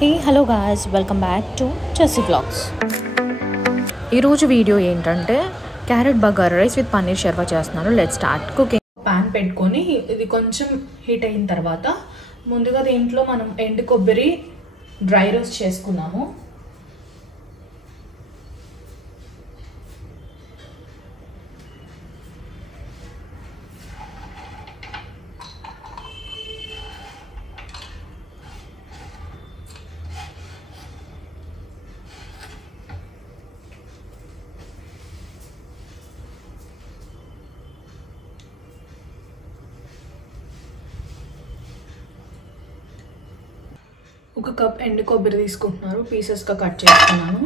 Hey, hello guys, welcome back to Chessy Vlogs. ఈరోజు video ఏంటంటే carrot bagara rice with paneer sherwa చేస్తున్నాను. Let's start cooking. Pan పెట్టుకొని ఇది కొంచెం హీట్ అయిన తర్వాత ముందుగా దీంట్లో మనం ఎండు కొబ్బరి డ్రై రోస్ట్ చేసుకున్నాము. ఒక కప్ ఎండు కొబ్బరి తీసుకుంటున్నారు, పీసెస్గా కట్ చేసుకున్నాను.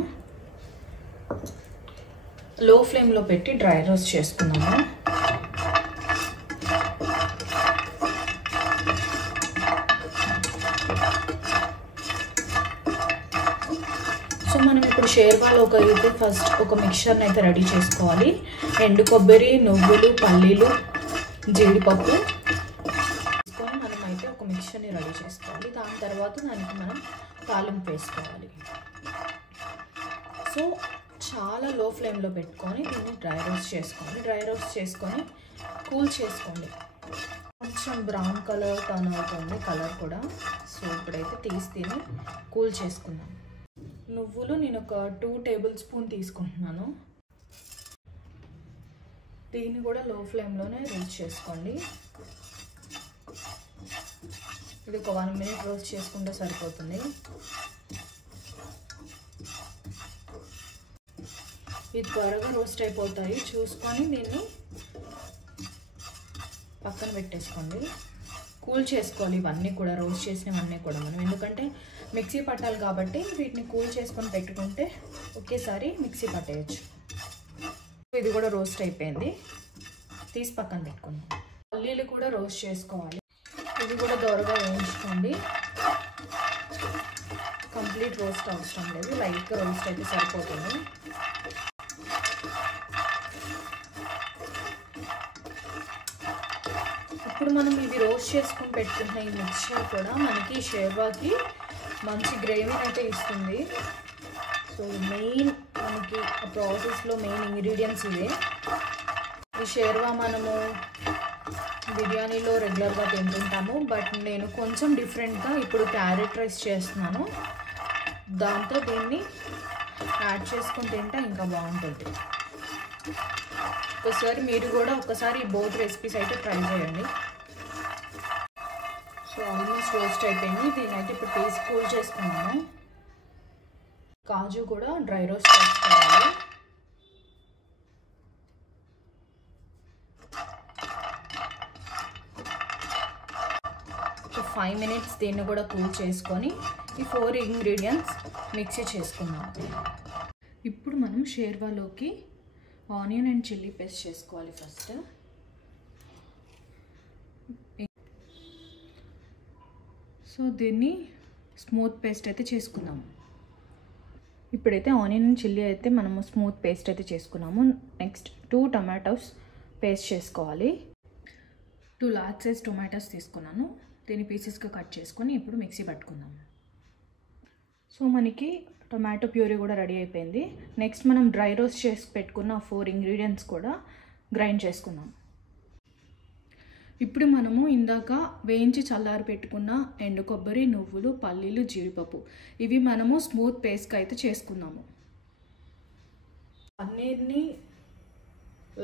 లో ఫ్లేమ్లో పెట్టి డ్రై రోస్ట్ చేసుకున్నాను. సో మనం ఇప్పుడు షేర్వాలోకి అయితే ఫస్ట్ ఒక మిక్చర్ని అయితే రెడీ చేసుకోవాలి. ఎండు కొబ్బరి, నువ్వులు, పల్లీలు, జీడిపప్పు ఒక మిక్చర్ని రెడీ చేసుకోవాలి. దాని తర్వాత దానికి మనం తాలింపు వేసుకోవాలి. సో చాలా లో ఫ్లేమ్లో పెట్టుకొని దీన్ని డ్రై రోస్ట్ చేసుకొని కూల్ చేసుకోండి. కొంచెం బ్రౌన్ కలర్ టర్న్ అవుతుంది కలర్ కూడా. సో ఇప్పుడైతే తీసి కూల్ చేసుకున్నాను. నువ్వులు నేను ఒక 2 టేబుల్ స్పూన్ తీసుకుంటున్నాను. దీన్ని కూడా లో ఫ్లేమ్లోనే రోస్ట్ చేసుకోండి. ఇది ఒక 1 మినిట్ రోస్ట్ చేసుకుంటే సరిపోతుంది. ఇది త్వరగా రోస్ట్ అయిపోతాయి, చూసుకొని దీన్ని పక్కన పెట్టేసుకోండి. కూల్ చేసుకోవాలి ఇవన్నీ కూడా, రోస్ట్ చేసినవన్నీ కూడా మనం, ఎందుకంటే మిక్సీ పట్టాలి కాబట్టి వీటిని కూల్ చేసుకొని పెట్టుకుంటే ఒకేసారి మిక్సీ పట్టేయచ్చు. ఇది కూడా రోస్ట్ అయిపోయింది, తీసి పక్కన పెట్టుకుందాం. పల్లీలు కూడా రోస్ట్ చేసుకోవాలి. ఇది కూడా దోరగా వేయించుకోండి. కంప్లీట్ రోస్ట్ అవసరం లేదు, లైట్గా రోస్ట్ అయితే సరిపోతుంది. ఇప్పుడు మనం ఇవి రోస్ట్ చేసుకుని పెట్టుకున్న ఈ మిక్చర్ కూడా మనకి షేర్వాకి మంచి గ్రేవీని అయితే ఇస్తుంది. సో మెయిన్ మనకి ఆ ప్రాసెస్లో మెయిన్ ఇంగ్రీడియంట్స్ ఇవే. ఈ షేర్వా మనము బిర్యానీలో రెగ్యులర్గా తింటుంటాము, బట్ నేను కొంచెం డిఫరెంట్గా ఇప్పుడు క్యారెట్ రైస్ చేస్తున్నాను. దాంతో దీన్ని యాడ్ చేసుకుని తింటే ఇంకా బాగుంటుంది. ఒకసారి మీరు కూడా బోత్ రెసిపీస్ అయితే ట్రై చేయండి. సో ఆల్మోస్ట్ రోస్ట్ అయిపోయింది. దీన్ని అయితే ఇప్పుడు తీసి కూల్ చేసుకున్నాను. కాజు కూడా డ్రై రోస్ట్ చేసుకోవాలి. 5 మినిట్స్ దీన్ని కూడా కూల్ చేసుకొని ఈ 4 ఇంగ్రీడియంట్స్ మిక్సీ చేసుకుందాం. ఇప్పుడు మనం షేర్వాలోకి ఆనియన్ అండ్ చిల్లీ పేస్ట్ చేసుకోవాలి ఫస్ట్. సో దీన్ని స్మూత్ పేస్ట్ అయితే చేసుకుందాము. ఇప్పుడైతే ఆనియన్ అండ్ చిల్లీ అయితే మనము స్మూత్ పేస్ట్ అయితే చేసుకున్నాము. నెక్స్ట్ 2 టమాటోస్ పేస్ట్ చేసుకోవాలి. 2 లార్జ్ సైజ్ టొమాటోస్ తీసుకున్నాను. దీన్ని పీసెస్గా కట్ చేసుకొని ఇప్పుడు మిక్సీ పట్టుకుందాం. సో మనకి టొమాటో ప్యూరీ కూడా రెడీ అయిపోయింది. నెక్స్ట్ మనం డ్రై రోస్ట్ చేసి పెట్టుకున్న 4 ఇంగ్రీడియంట్స్ కూడా గ్రైండ్ చేసుకుందాం. ఇప్పుడు మనము ఇందాక వేయించి చల్లారి పెట్టుకున్న ఎండు కొబ్బరి, నువ్వులు, పల్లీలు, జీడిపప్పు ఇవి మనము స్మూత్ పేస్ట్గా అయితే చేసుకుందాము. పన్నీర్ని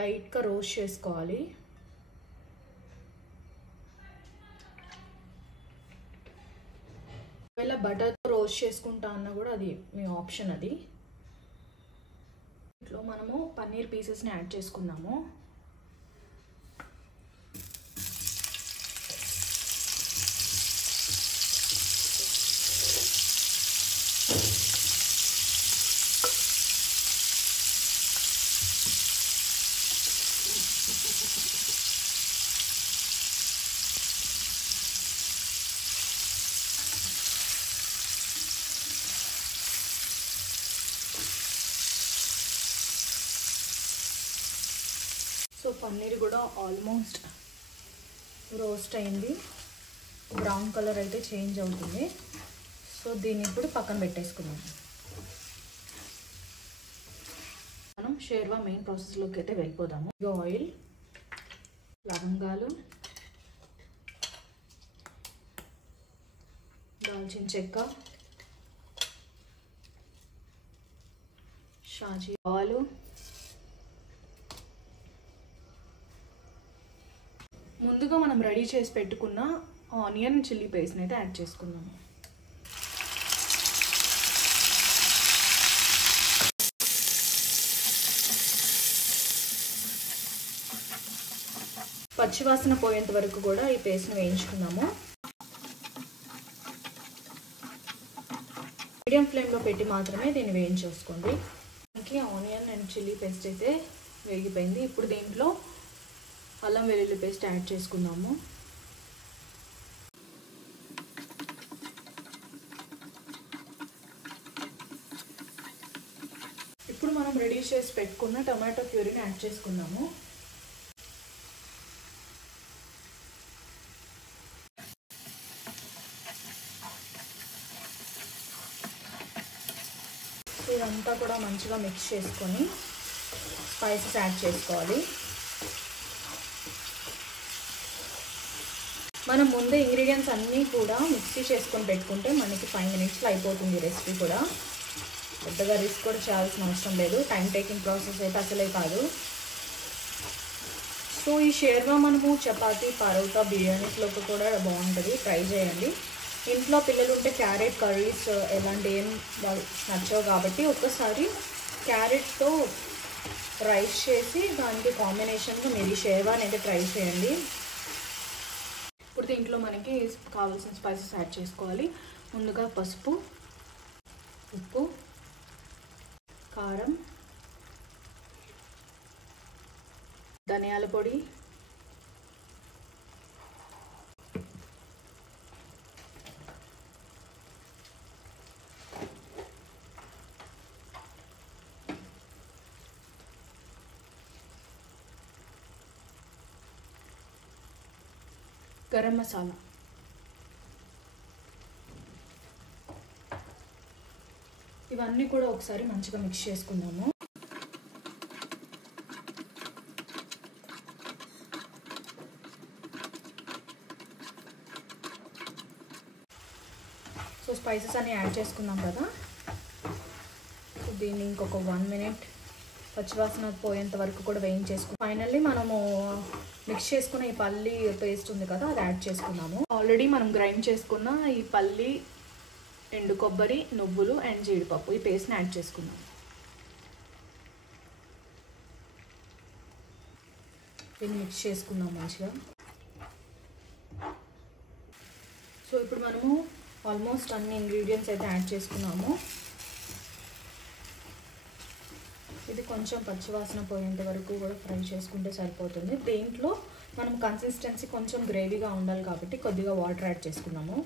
లైట్గా రోస్ట్ చేసుకోవాలి. ఒకవేళ బటర్తో రోస్ట్ చేసుకుంటా అన్నా కూడా అది మీ ఆప్షన్. అది ఇట్లా మనము పన్నీర్ పీసెస్ని యాడ్ చేసుకున్నాము. సో పన్నీర్ కూడా ఆల్మోస్ట్ రోస్ట్ అయింది, బ్రౌన్ కలర్ అయితే చేంజ్ అవుతుంది. సో సో దీన్ని ఇప్పుడు పక్కన పెట్టేసుకుందాం. మనం షేర్వా మెయిన్ ప్రాసెస్లోకి అయితే వెళ్ళిపోదాము. ఆయిల్, లవంగాలు, దాల్చిన చెక్క, షాజీ ఆవాలు, ముందుగా మనం రెడీ చేసి పెట్టుకున్న ఆనియన్ చిల్లీ పేస్ట్ని అయితే యాడ్ చేసుకుందాము. పచ్చివాసన పోయేంత వరకు కూడా ఈ పేస్ట్ని వేయించుకున్నాము. మీడియం ఫ్లేమ్లో పెట్టి మాత్రమే దీన్ని వేయించేసుకోండి. మనకి ఆనియన్ అండ్ చిల్లీ పేస్ట్ అయితే వేగిపోయింది. ఇప్పుడు దీంట్లో అల్లం వెల్లుల్లి పేస్ట్ యాడ్ చేసుకుందాము. ఇప్పుడు మనం రెడీ చేసి పెట్టుకున్న టమాటో ప్యూరీని యాడ్ చేసుకుందాము. ఇదంతా కూడా మంచిగా మిక్స్ చేసుకొని స్పైసెస్ యాడ్ చేసుకోవాలి. మనం ముందే ఇంగ్రీడియంట్స్ అన్నీ కూడా మిక్సీ చేసుకొని పెట్టుకుంటే మనకి 5 minutesలో అయిపోతుంది రెసిపీ కూడా. పెద్దగా రిస్క్ కూడా చేయాల్సిన అవసరం లేదు. టైం టేకింగ్ ప్రాసెస్ అయితే అసలే కాదు. సో ఈ షేర్వా మనము చపాతీ, పరోటా, బిర్యానీస్లోకి కూడా బాగుంటుంది. ట్రై చేయండి. ఇంట్లో పిల్లలు ఉంటే క్యారెట్ కర్రీస్ ఎలాంటి ఏం నచ్చవు కాబట్టి ఒక్కసారి క్యారెట్తో రైస్ చేసి దానికి కాంబినేషన్గా మీరు ఈ షేర్వాని అయితే ట్రై చేయండి. ఇప్పుడు దీంట్లో మనకి కావాల్సిన స్పైసెస్ యాడ్ చేసుకోవాలి. ముందుగా పసుపు, ఉప్పు, కారం, ధనియాల పొడి, గరం మసాలా, ఇవన్నీ కూడా ఒకసారి మంచిగా మిక్స్ చేసుకుందాము. సో స్పైసెస్ అన్నీ యాడ్ చేసుకున్నాం కదా. సో దీన్ని ఇంకొక 1 minute పచ్చివాసన పోయేంత వరకు కూడా వేయించేసుకున్నాం. ఫైనల్లీ మనము మిక్స్ చేసుకున్న ఈ పల్లి పేస్ట్ ఉంది కదా, అది యాడ్ చేసుకున్నాము. ఆల్రెడీ మనం గ్రైండ్ చేసుకున్న ఈ పల్లి, ఎండు కొబ్బరి, నువ్వులు అండ్ జీడిపప్పు ఈ పేస్ట్ని యాడ్ చేసుకున్నాము. దీన్ని మిక్స్ చేసుకున్నాం మంచిగా. సో ఇప్పుడు మనము ఆల్మోస్ట్ అన్ని ఇంగ్రీడియంట్స్ అయితే యాడ్ చేసుకున్నాము. ఇది కొంచెం పచ్చివాసన పోయేంత వరకు కూడా ఫ్రై చేసుకుంటే సరిపోతుంది. దీంట్లో మనం కన్సిస్టెన్సీ కొంచెం గ్రేవీగా ఉండాలి కాబట్టి కొద్దిగా వాటర్ యాడ్ చేసుకున్నాము.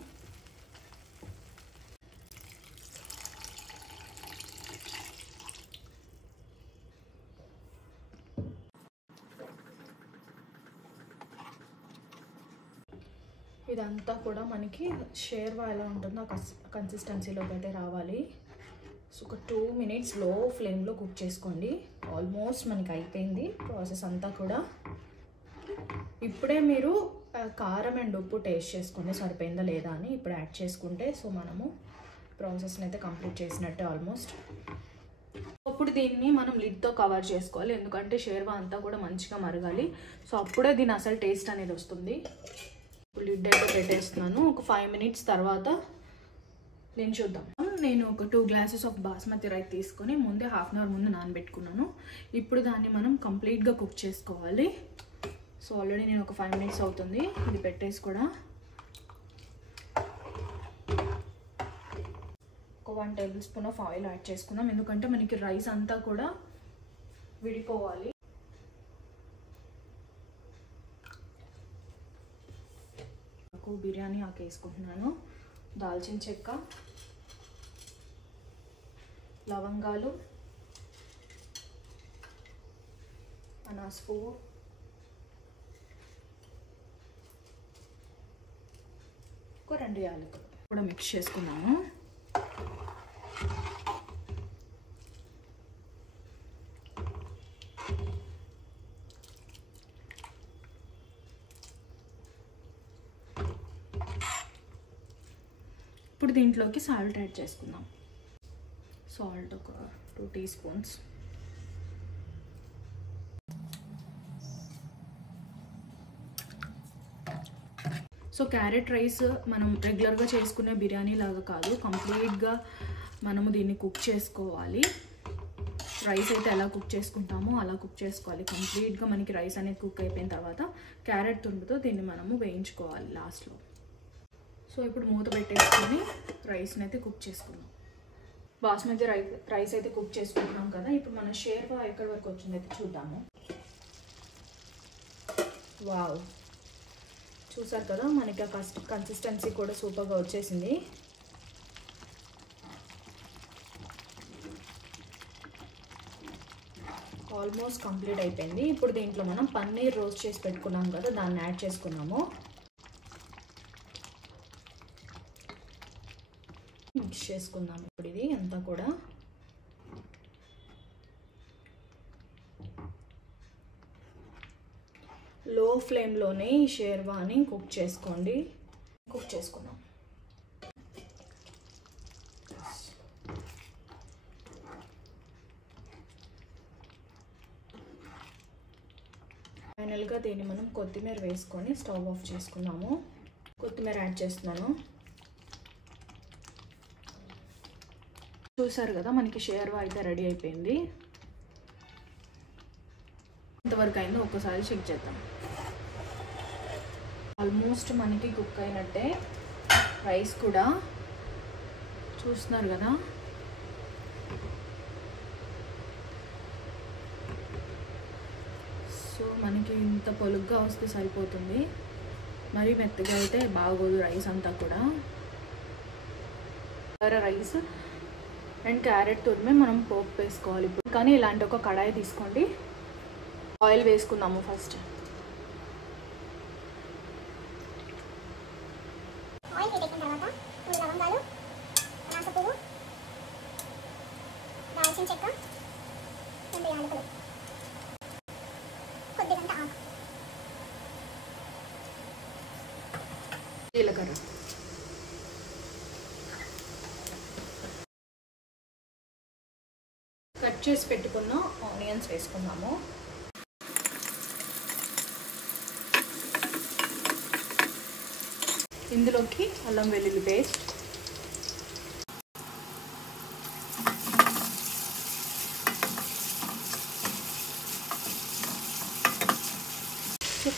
ఇదంతా కూడా మనకి షేర్వా ఎలా ఉంటుందో కన్సిస్టెన్సీలోకి అయితే రావాలి. సో ఒక 2 minutes లో ఫ్లేమ్లో కుక్ చేసుకోండి. ఆల్మోస్ట్ మనకి అయిపోయింది ప్రాసెస్ అంతా కూడా. ఇప్పుడే మీరు కారం అండ్ ఉప్పు టేస్ట్ చేసుకోండి సరిపోయిందా లేదా అని. ఇప్పుడు యాడ్ చేసుకుంటే సో మనము ప్రాసెస్ని అయితే కంప్లీట్ చేసినట్టే ఆల్మోస్ట్. అప్పుడు దీన్ని మనం లిడ్తో కవర్ చేసుకోవాలి, ఎందుకంటే షేర్వా అంతా కూడా మంచిగా మరగాలి. సో అప్పుడే దీని అసలు టేస్ట్ అనేది వస్తుంది. ఇప్పుడు లిడ్ అయితే పెట్టేస్తున్నాను. ఒక 5 minutes తర్వాత నేను చూద్దాం. నేను ఒక 2 glasses ఆఫ్ బాస్మతి రైస్ తీసుకొని ముందే 1/2 hour ముందు నానబెట్టుకున్నాను. ఇప్పుడు దాన్ని మనం కంప్లీట్గా కుక్ చేసుకోవాలి. సో ఆల్రెడీ నేను ఒక 5 minutes అవుతుంది ఇది పెట్టేసి కూడా. ఒక 1 tablespoon ఆఫ్ ఆయిల్ యాడ్ చేసుకుందాం, ఎందుకంటే మనకి రైస్ అంతా కూడా విడిపోవాలి. బిర్యానీ ఆకు వేసుకుంటున్నాను, దాల్చిన చెక్క, లవంగాలు, అనాస్ పువ్వు, ఒక 2 యాలకులు కూడా మిక్స్ చేసుకున్నాను. ఇప్పుడు దీంట్లోకి సాల్ట్ యాడ్ చేసుకుందాం. సాల్ట్ ఒక 2 teaspoons. So carrot rice మనం రెగ్యులర్గా చేసుకునే బిర్యానీ లాగా కాదు, కంప్లీట్గా మనము దీన్ని కుక్ చేసుకోవాలి. రైస్ అయితే ఎలా కుక్ చేసుకుంటామో అలా కుక్ చేసుకోవాలి. కంప్లీట్గా మనకి రైస్ అనేది కుక్ అయిపోయిన తర్వాత క్యారెట్ తురుముతో దీన్ని మనము వేయించుకోవాలి లాస్ట్లో. సో ఇప్పుడు మూత పెట్టేసుకొని రైస్ని అయితే కుక్ చేసుకుందాం. బాస్మతి రైస్ అయితే కుక్ చేసుకుంటున్నాం కదా. ఇప్పుడు మన షేర్వా ఎక్కడి వరకు వచ్చింది అయితే చూద్దాము. వావ్, చూసారు కదా మనకి ఆ కన్సిస్టెన్సీ కూడా సూపర్గా వచ్చేసింది. ఆల్మోస్ట్ కంప్లీట్ అయిపోయింది. ఇప్పుడు దీంట్లో మనం పన్నీర్ రోస్ట్ చేసి పెట్టుకున్నాం కదా, దాన్ని యాడ్ చేసుకున్నాము. మిక్స్ చేసుకుందాం ఇప్పుడు ఇది అంతా కూడా. లో ఫ్లేమ్లోనే ఈ షేర్వాని కుక్ చేసుకోండి. కుక్ చేసుకుందాం. ఫైనల్గా దీన్ని మనం కొత్తిమీర వేసుకొని స్టవ్ ఆఫ్ చేసుకున్నాము. కొత్తిమీర యాడ్ చేస్తున్నాను. చూసారు కదా మనకి షేర్వా అయితే రెడీ అయిపోయింది. ఎంతవరకు అయిందో ఒక్కసారి చెక్ చేద్దాం. ఆల్మోస్ట్ మనకి కుక్ అయినట్టే. రైస్ కూడా చూస్తున్నారు కదా. సో మనకి ఇంత పొలుగ్గా వస్తే సరిపోతుంది, మరీ మెత్తగా అయితే బాగోదు రైస్ అంతా కూడా. రైస్ అండ్ క్యారెట్ తురిమే మనం పోపు వేసుకోవాలి ఇప్పుడు. కానీ ఇలాంటి ఒక కడాయి తీసుకోండి. ఆయిల్ వేసుకుందాము ఫస్ట్. ఆయిల్ వేసుకున్న తర్వాత 3 లవంగాలు, అనాస పువ్వు, దాల్చిన చెక్క, 2 యాలకులు, కొద్దిగంత ఆకు, జీలకర్ర, కట్ చేసి పెట్టుకున్న ఆనియన్స్ వేసుకున్నాము. ఇందులోకి అల్లం వెల్లుల్లి పేస్ట్,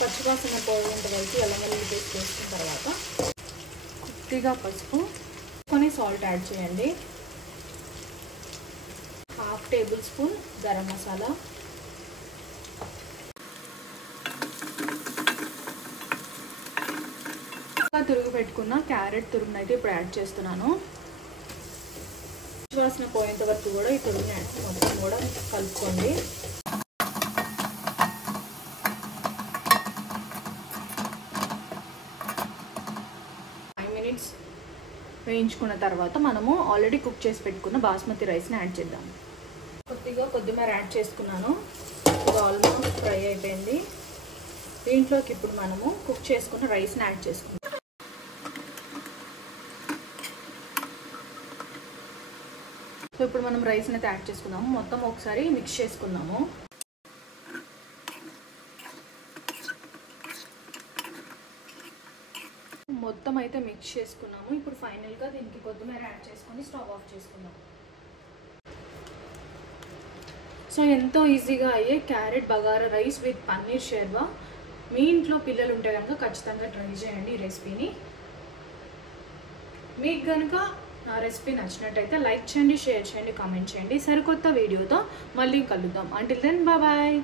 పచ్చివాసన పోయేంత వరకు అల్లం వెల్లుల్లి పేస్ట్ వేసుకున్న తర్వాత కొద్దిగా పసుపు, కొన్ని సాల్ట్ యాడ్ చేయండి. 1/2 టేబుల్ స్పూన్ గరం మసాలా, తురుగు పెట్టుకున్న క్యారెట్ తురుగును అయితే ఇప్పుడు యాడ్ చేస్తున్నాను. వాసన పోయేంత వరకు కూడా ఈ తురుగుని మొత్తం కూడా కలుపుకోండి. వేయించుకున్న తర్వాత మనము ఆల్రెడీ కుక్ చేసి పెట్టుకున్న బాస్మతి రైస్ని యాడ్ చేద్దాం. కొద్దిగా కొత్తిమీర యాడ్ చేసుకున్నాను. ఇది ఆల్మోస్ట్ ఫ్రై అయిపోయింది. దీంట్లోకి ఇప్పుడు మనము కుక్ చేసుకున్న రైస్ని యాడ్ చేసుకుందాం. సో ఇప్పుడు మనం రైస్ని అయితే యాడ్ చేసుకుందాము. మొత్తం ఒకసారి మిక్స్ చేసుకుందాము. మొత్తం అయితే మిక్స్ చేసుకున్నాము. ఇప్పుడు ఫైనల్గా దీనికి కొత్తిమీర యాడ్ చేసుకొని స్టవ్ ఆఫ్ చేసుకుందాం. సో ఎంతో ఈజీగా అయ్యే carrot bagara rice with paneer sherwa మీ ఇంట్లో పిల్లలు ఉంటే కనుక ఖచ్చితంగా ట్రై చేయండి ఈ రెసిపీని. మీకు కనుక నా రెసిపీ నచ్చినట్టయితే లైక్ చేయండి, షేర్ చేయండి, కామెంట్ చేయండి. సరికొత్త వీడియోతో మళ్ళీ కలుద్దాం. Until then bye.